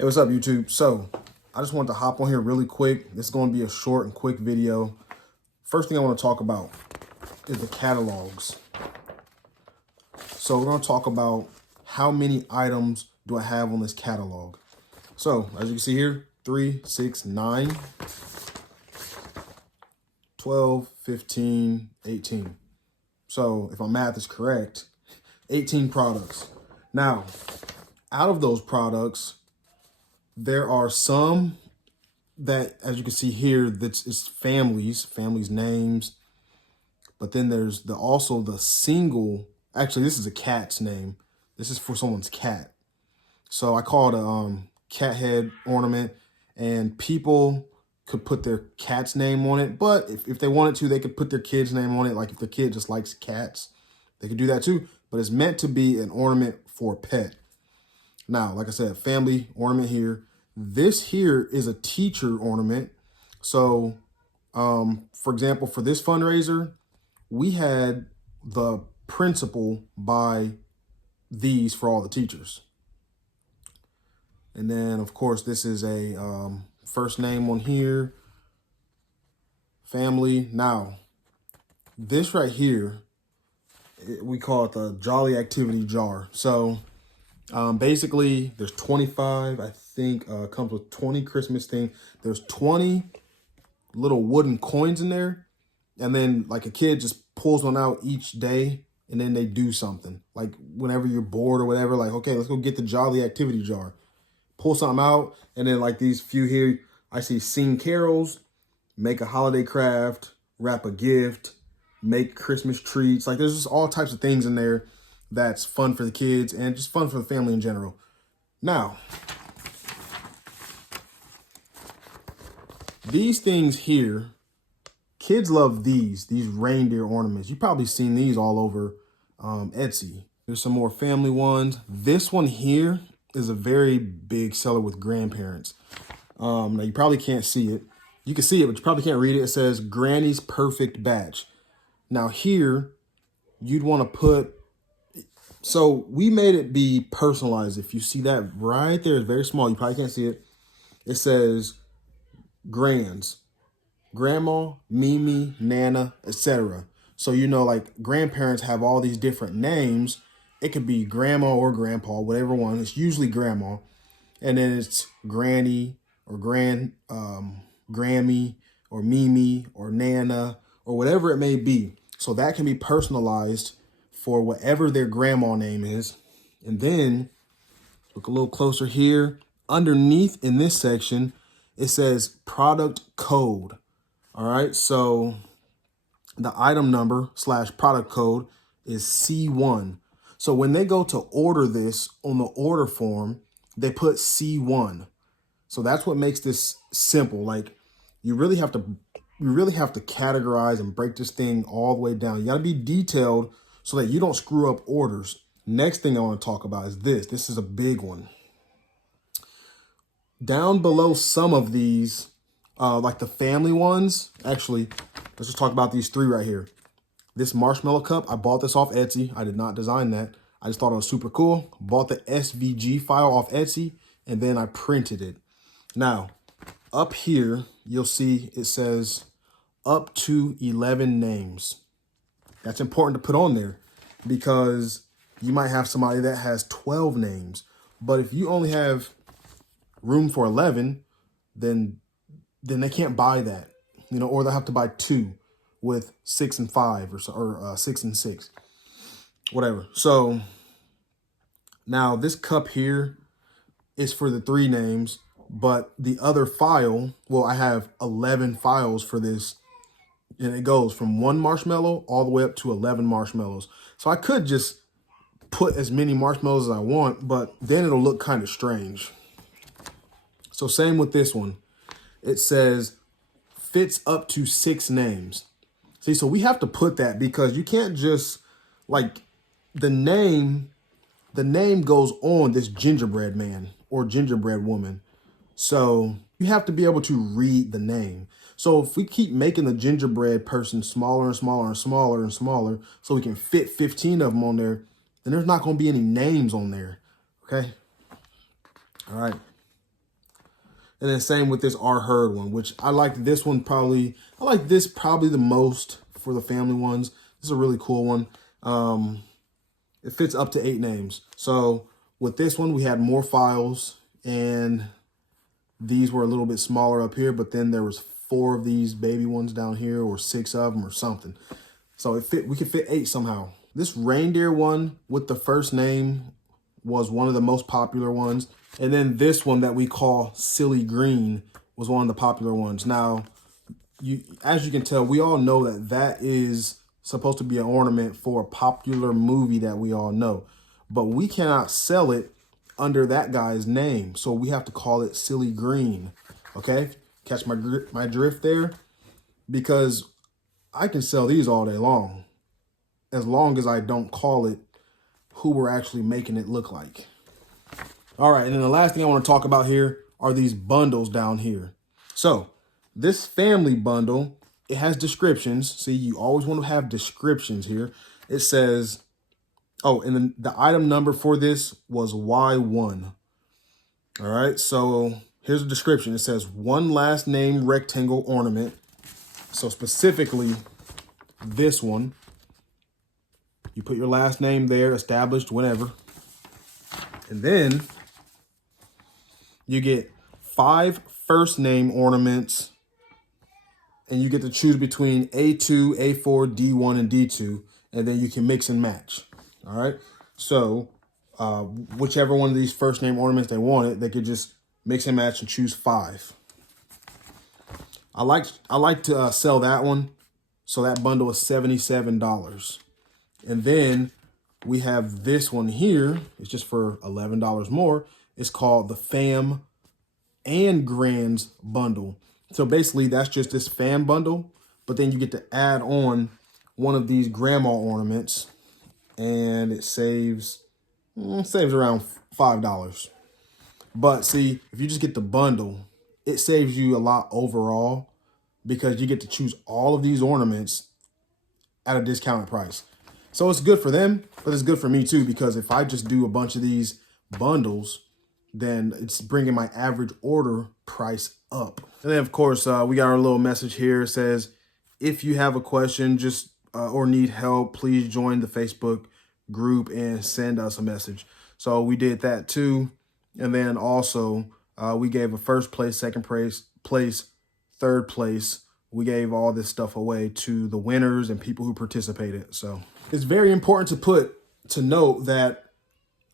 Hey, what's up, YouTube? So, I just wanted to hop on here really quick. This is going to be a short and quick video. First thing I want to talk about is the catalogs. So, we're going to talk about how many items do I have on this catalog. So, as you can see here, 3, 6, 9, 12, 15, 18. So, if my math is correct, 18 products. Now, out of those products, there are some that, as you can see here, it's families names. But then there's also the single. Actually, this is a cat's name. This is for someone's cat. So I call it a cat head ornament, and people could put their cat's name on it. But if they wanted to, they could put their kid's name on it. Like if the kid just likes cats, they could do that too. But it's meant to be an ornament for a pet. Now, like I said, family ornament here. This here is a teacher ornament. So, for example, for this fundraiser, we had the principal buy these for all the teachers. And then, of course, this is a first name on here, family. Now, this right here, we call it the Jolly Activity Jar. So, basically, there's 25, I think, comes with 20 Christmas things. There's 20 little wooden coins in there. And then, like, a kid just pulls one out each day, and then they do something. Like, whenever you're bored or whatever, like, okay, let's go get the Jolly Activity Jar. Pull something out, and then, like, these few here, I see sing carols, make a holiday craft, wrap a gift, make Christmas treats. Like, there's just all types of things in there that's fun for the kids and just fun for the family in general. Now, these things here, kids love these reindeer ornaments. You've probably seen these all over Etsy. There's some more family ones. This one here is a very big seller with grandparents. Now, you probably can't see it. You can see it, but you probably can't read it. It says Granny's Perfect Batch. Now here, you'd want to put, so we made it be personalized. If you see that right there, it's very small. You probably can't see it. It says Grands, Grandma, Mimi, Nana, etc. So, you know, like grandparents have all these different names. It could be grandma or grandpa, whatever one. It's usually grandma. And then it's Granny or Grammy or Mimi or Nana or whatever it may be. So that can be personalized for whatever their grandma name is. And then look a little closer here. Underneath in this section, it says product code. All right, so the item number / product code is C1. So when they go to order this on the order form, they put C1. So that's what makes this simple. Like you really have to categorize and break this thing all the way down. You got to be detailed so that you don't screw up orders. Next thing I want to talk about is this. This is a big one. Down below some of these, like the family ones, actually, let's just talk about these three right here. This marshmallow cup, I bought this off Etsy. I did not design that. I just thought it was super cool. Bought the SVG file off Etsy, and then I printed it. Now, up here, you'll see it says up to 11 names. That's important to put on there because you might have somebody that has 12 names. But if you only have room for 11, then they can't buy that, you know, or they'll have to buy 2 with 6 and 5 or 6 and 6, whatever. So now this cup here is for the 3 names, but the other file, well, I have 11 files for this, and it goes from 1 marshmallow all the way up to 11 marshmallows. So I could just put as many marshmallows as I want, but then it'll look kind of strange. So same with this one. It says fits up to 6 names. See, so we have to put that because you can't just, like, the name goes on this gingerbread man or gingerbread woman. So you have to be able to read the name. So if we keep making the gingerbread person smaller and smaller and smaller and smaller so we can fit 15 of them on there, then there's not going to be any names on there. Okay. All right. And then same with this Our Herd one, which I like this one probably. I like this probably the most for the family ones. This is a really cool one. It fits up to 8 names. So with this one, we had more files, and these were a little bit smaller up here, but then there was 4 of these baby ones down here, or 6 of them or something. So we could fit 8 somehow. This reindeer one with the first name was one of the most popular ones. And then this one that we call Silly Green was one of the popular ones. Now, as you can tell, we all know that is supposed to be an ornament for a popular movie that we all know. But we cannot sell it under that guy's name. So we have to call it Silly Green. Okay? Catch my drift there? Because I can sell these all day long, as long as I don't call it who we're actually making it look like. All right, and then the last thing I want to talk about here are these bundles down here. So this family bundle, it has descriptions. See, you always want to have descriptions here. It says, oh, and then the item number for this was Y1. All right, so here's the description. It says 1 last name rectangle ornament. So specifically this one, you put your last name there, established, whenever. And then you get 5 first name ornaments, and you get to choose between A2, A4, D1, and D2, and then you can mix and match. All right. So whichever one of these first name ornaments they wanted, they could just mix and match and choose 5. I like to sell that one. So that bundle is $77. And then we have this one here. It's just for $11 more. It's called the Fam and Grands bundle. So basically that's just this fam bundle, but then you get to add on one of these grandma ornaments, and it saves around $5. But see, if you just get the bundle, it saves you a lot overall, because you get to choose all of these ornaments at a discounted price. So it's good for them, but it's good for me too, because if I just do a bunch of these bundles, then it's bringing my average order price up. And then of course, we got our little message here. It says, if you have a question or need help, please join the Facebook group and send us a message. So we did that too. And then also we gave a first place, second place, third place. We gave all this stuff away to the winners and people who participated. So it's very important to note that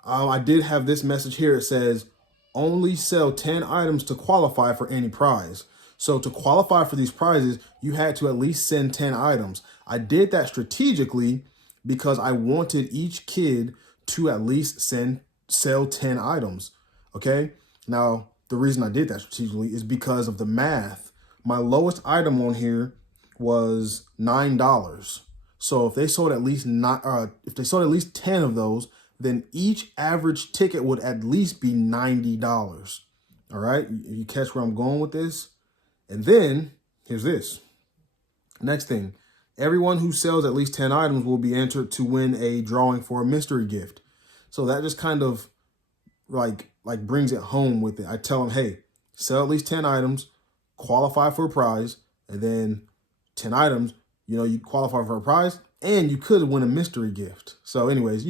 I did have this message here. It says only sell 10 items to qualify for any prize. So to qualify for these prizes, you had to at least send 10 items. I did that strategically because I wanted each kid to at least sell 10 items. Okay. Now, the reason I did that strategically is because of the math. My lowest item on here was $9. So if they sold at least 10 of those, then each average ticket would at least be $90. All right, you catch where I'm going with this? And then here's this. Next thing, everyone who sells at least 10 items will be entered to win a drawing for a mystery gift. So that just kind of like brings it home with it. I tell them, hey, sell at least 10 items, qualify for a prize, and then 10 items, you qualify for a prize, and you could win a mystery gift. So anyways,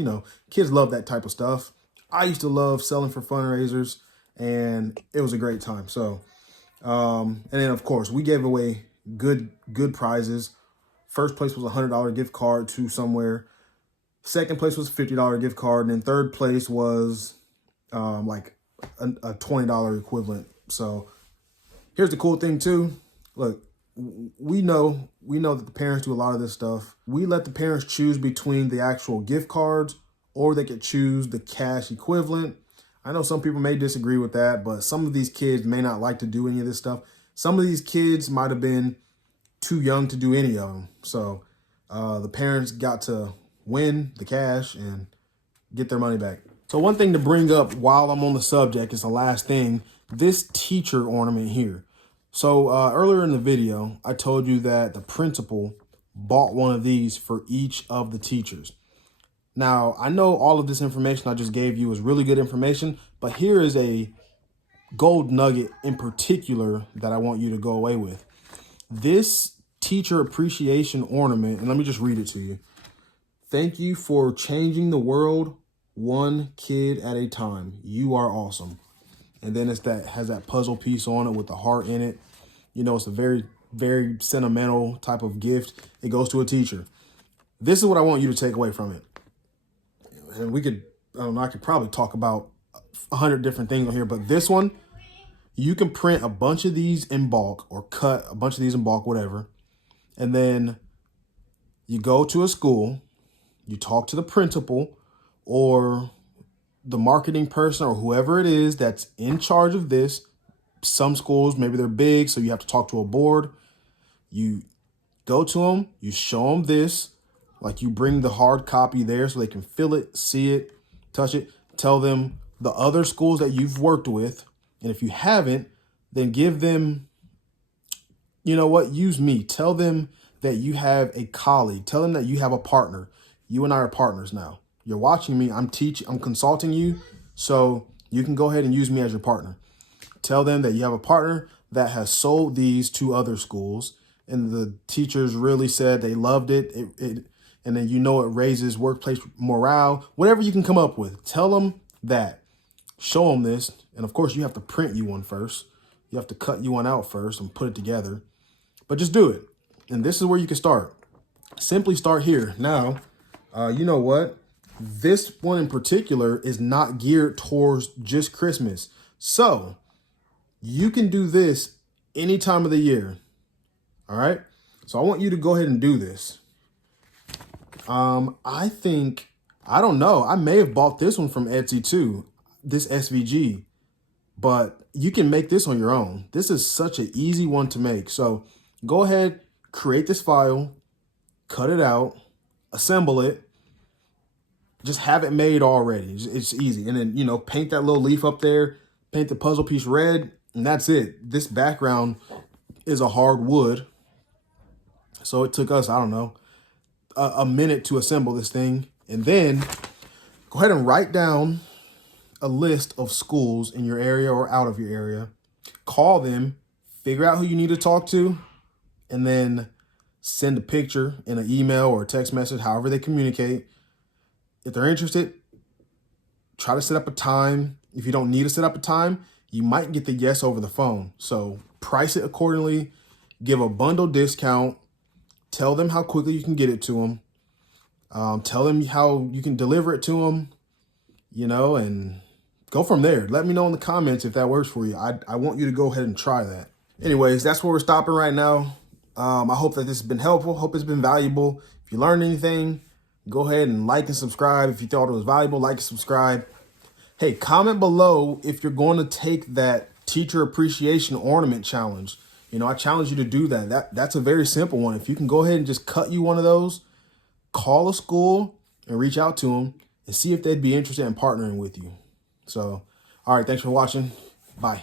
kids love that type of stuff. I used to love selling for fundraisers, and it was a great time. So, and then of course we gave away good prizes. First place was a $100 gift card to somewhere. Second place was a $50 gift card. And then third place was like a $20 equivalent. So here's the cool thing too. Look, we know that the parents do a lot of this stuff. We let the parents choose between the actual gift cards, or they could choose the cash equivalent. I know some people may disagree with that, but some of these kids may not like to do any of this stuff. Some of these kids might have been too young to do any of them. So the parents got to win the cash and get their money back. So one thing to bring up while I'm on the subject is the last thing, this teacher ornament here. So earlier in the video, I told you that the principal bought one of these for each of the teachers. Now, I know all of this information I just gave you is really good information, but here is a gold nugget in particular that I want you to go away with. This teacher appreciation ornament, and let me just read it to you. Thank you for changing the world one kid at a time. You are awesome. And then has that puzzle piece on it with the heart in it. You know, it's a very, very sentimental type of gift. It goes to a teacher. This is what I want you to take away from it. And I could probably talk about 100 different things on here, but this one, you can print a bunch of these in bulk or cut a bunch of these in bulk, whatever. And then you go to a school, you talk to the principal or the marketing person or whoever it is that's in charge of this. Some schools, maybe they're big, so you have to talk to a board. You go to them, you show them this, like you bring the hard copy there so they can feel it, see it, touch it. Tell them the other schools that you've worked with. And if you haven't, then give them, you know what, use me. Tell them that you have a colleague. Tell them that you have a partner. You and I are partners now. You're watching me. I'm consulting you. So you can go ahead and use me as your partner. Tell them that you have a partner that has sold these to other schools. And the teachers really said they loved it. And then, you know, it raises workplace morale, whatever you can come up with. Tell them that. Show them this. And of course, you have to print you one first. You have to cut you one out first and put it together. But just do it. And this is where you can start. Simply start here. Now, you know what? This one in particular is not geared towards just Christmas. So you can do this any time of the year. All right. So I want you to go ahead and do this. I don't know. I may have bought this one from Etsy too, this SVG, but you can make this on your own. This is such an easy one to make. So go ahead, create this file, cut it out, assemble it, just have it made already. It's easy. And then, you know, paint that little leaf up there, paint the puzzle piece red, and that's it. This background is a hard wood. So it took us, I don't know, a minute to assemble this thing. And then go ahead and write down a list of schools in your area or out of your area. Call them, figure out who you need to talk to, and then send a picture in an email or a text message, however they communicate. If they're interested, try to set up a time. If you don't need to set up a time, you might get the yes over the phone. So price it accordingly, give a bundle discount, tell them how quickly you can get it to them. Tell them how you can deliver it to them, you know, and go from there. Let me know in the comments if that works for you. I want you to go ahead and try that. Anyways, that's where we're stopping right now. I hope that this has been helpful. Hope it's been valuable. If you learned anything, go ahead and like and subscribe. If you thought it was valuable, like and subscribe. Hey, comment below if you're going to take that teacher appreciation ornament challenge. You know, I challenge you to do that. That's a very simple one. If you can go ahead and just cut you one of those, call a school and reach out to them and see if they'd be interested in partnering with you. So, all right, thanks for watching. Bye.